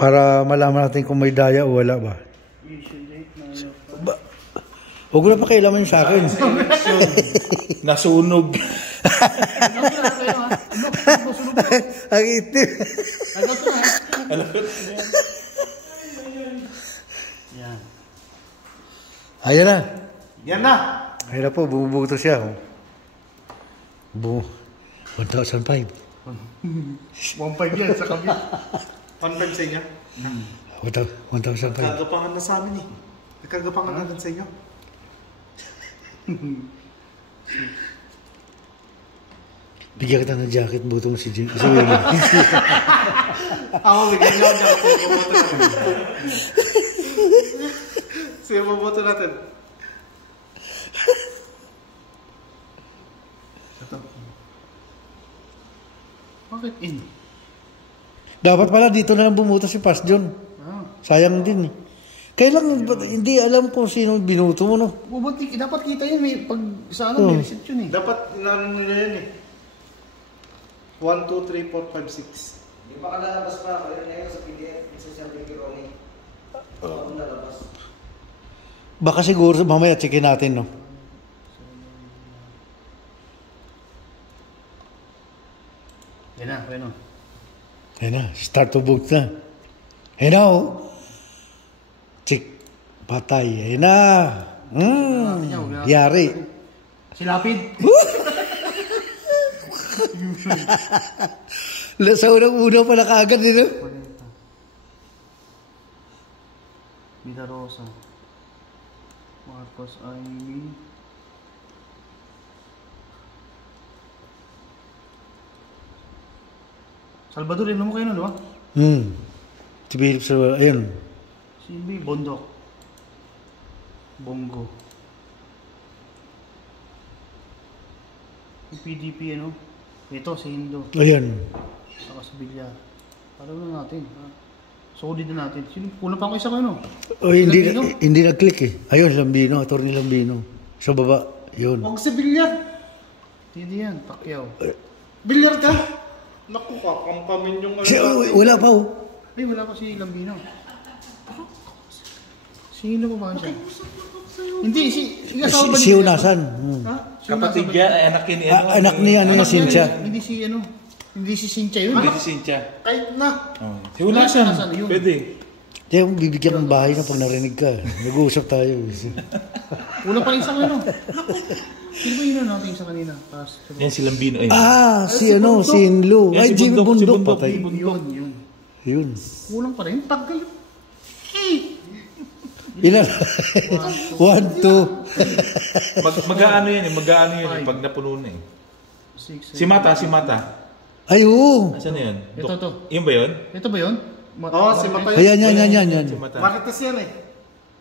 Para malaman natin kung may daya o wala ba. Huwag na pa kailaman sa akin. Nasunog. Ang itim. Ayan na. Yan na. Ayan na po, bumubuto siya. 1,500. 1.5 yan sa kabit. 1.5 sa inyo? 1,500. Nagkagapangan na sa amin eh. Nagkagapangan na din sa inyo. Bigyan kita ng jacket, buto mo si Willie. Ako, bigyan niyo ako jacket. Sige, maboto natin. Ito. Bakit in? Dapat pala dito na lang bumuto si Pas John. Sayang din eh. Kailan, hindi alam kung sino binuto mo, no? Dapat kita yun, may pag sa ano, may receipt yun eh. Dapat inano nila yan eh. 1, 2, 3, 4, 5, 6. Hindi pa ka lalabas pa. Kaya ngayon sa PDF, sa Siyempre Kironi. Ako lalabas. Baka siguro mamaya checkin natin, no? Yan na, bueno. Ayan na, start to vote na. Ayan na, oh. Check. Patay. Ayan na. Yari. Si Lapid. Sa unang-una pala kaagad, no? Vida Rosa. Marcos Amy. Salvador, yun mo kayo nun, di ba? Si Philip Salvador, ayun. Si Bondok. Bongo. Yung PDP, ano? Ito, si Hindo. Ayun. Saka sa Villar. Paano na natin? Solid na natin. Kulang pa ako isa kayo, no? Oh, hindi nag-click eh. Ayun, Lambino. Attorney Lambino. Sa baba. Yun. Huwag si Villar. Hindi yan, Pacquiao. Villar ka? Naku, kakampamin yung... Wala pa, oh. Ay, wala pa si Lambino. Sino pa ba siya? Hindi, si Unasan. Ha? Kapatid niya, anak ni ano? Anak niya, ano niya, Cynthia. Hindi si ano? Hindi si Cynthia yun. Hindi si Cynthia. Kahit na. Si Unasan. Pwede. Kaya bibigyan ng bahay na pag narinig ka. Nag-uusap tayo. Ulang pa isa kayo, no? Sino ba yun natin isa kanina? Yan si Lambino. Si ano, si Inlo. Ay, Jimmy Bundok. Patay. Yun. Kulang pa rin. Tagal. Ilan? 1, 2. Mag-aano yan eh. Mag-aano yan eh. Pag napuno na eh. Si Mata. Ay, oo. Asan na yun? Ito. Yun ba yun? Ito ba yun? Oo, si Mata. Ayan. Si Mata. Marites yan eh.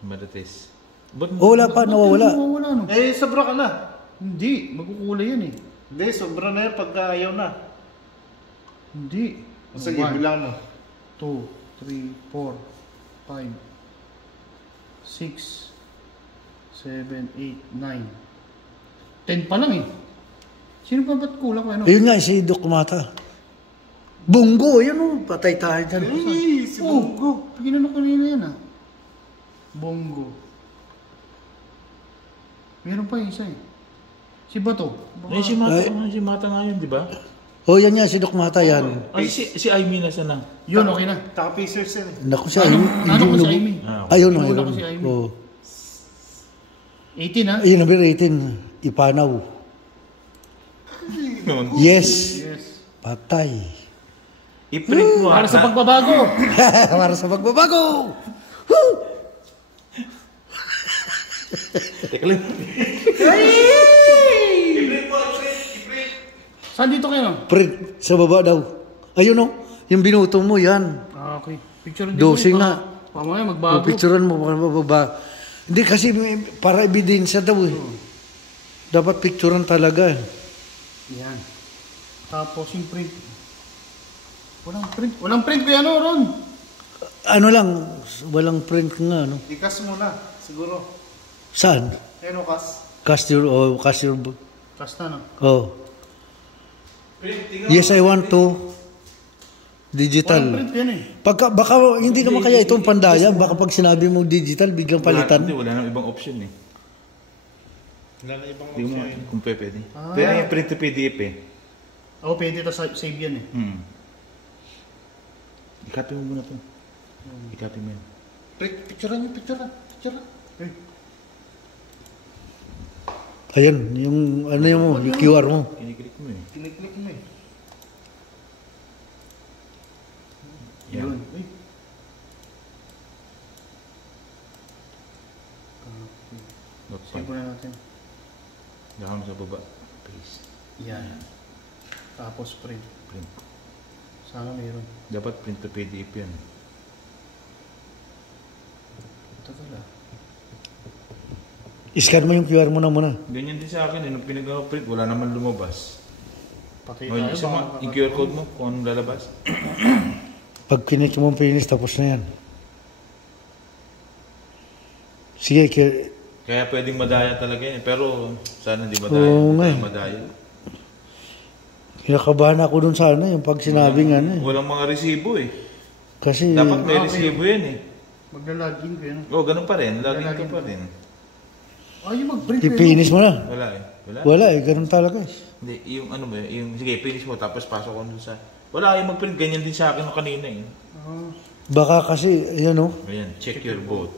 Marites. Wala pa, nawawala. No? Eh, sobra ka na. Hindi. Magkukulay yan eh. Hindi, sobra na yan pagka ayaw na. Hindi. Sige, bilang no. 2, 3, 4, 5, 6, 7, 8, 9. 10 pa lang eh. Sino pa ba't kulang ko? Ano? Ayun nga, si Doc Mata. Bongo, yun o. Patay tayo dyan. Ay, si Bongo. Ginano kanina yan ah. Bongo. Meron pa isa eh. Si Bato. Ay, si Mata nga yun, di ba? Yan nga, si Doc Mata yan. Ay, si Aimee na sana. Yun, okay na. Taka-pacers yan eh. Naku siya. Ano ko si Aimee? Ayun. Wala ko si Aimee. 18 ha? Ayun, number 18. Ipanaw. Yes. Patay. I-print mo. Para sa pagbabago. Para sa pagbabago. Teka lang. Saan dito kayo? Print. Sa baba daw. Ayun o. Yung binuto mo, yan. Okay. Picture dito. 12 nga. Pamaya magbago. Picturean mo. Hindi kasi para ebidensya daw eh. Dapat picturean talaga eh. Yan. Tapos yung print. Walang print kaya ano, Ron? Ano lang, walang print nga, no? Ikas muna, siguro. Saan? Ano kas? Cast your Kasta na. Oh. Yes, I want to. Digital. Walang print yan eh. Baka hindi naman kaya itong pandaya, baka pag sinabi mo digital, biglang palitan. Wala nang ibang option eh. Wala na ibang Hindi mo option. kung pwede. Ah. Pero yung print to PDF eh. Oo, pwede ito save yan eh. I-copy mo muna to. I-copy mo yan. Picturean niyo, picturean. Eh, Ayan, yung ano yung QR mo. Kiniklik mo eh. Kiniklik mo eh. yun. Yan. Eh. Notepad. Save na natin. Daka mo sa baba. Paste. Yan. Tapos print. Print. Sana mayroon. Dapat print to PDF yan. Ito pala. Scan mo yung QR mo na muna. Ganyan din sa akin eh. Nung pinag-print, wala naman lumabas. Pati O, yung isa mo, yung QR code mo, kung anong lalabas. Pag kinik mo finish, tapos na yan. Sige, Kaya pwedeng madaya talaga yan. Pero sana di madaya. Oo Hindi nga tayo eh. madaya. kinakabahan ako dun sa ano, yung pag sinabing ano eh. Walang mga resibo eh. Kasi, Dapat may okay. resibo yan eh. Magla-login ko yan. Oo, ganun pa rin. Login ka Login pa pa. rin. Oh, yung mag-print ipinis mo na. Wala eh. Wala. Wala eh, ganun talaga eh. Hindi, yung ano ba, yung, sige, finish mo, tapos pasok ko dun sa, wala, yung mag-print, ganyan din sa akin nung kanina eh. Oh, Baka kasi, yan o, Ayan, check your vote.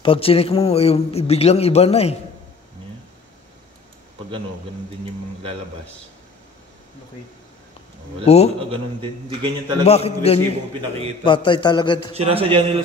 pag chinik mo, biglang iba na eh. Ayan. Pag ano, ganun din yung lalabas. okay. Wala, Oo. ganun din. Hindi ganyan talaga Bakit yung ganyan? resibo mo pinakita. Patay talaga. Sinasadya nila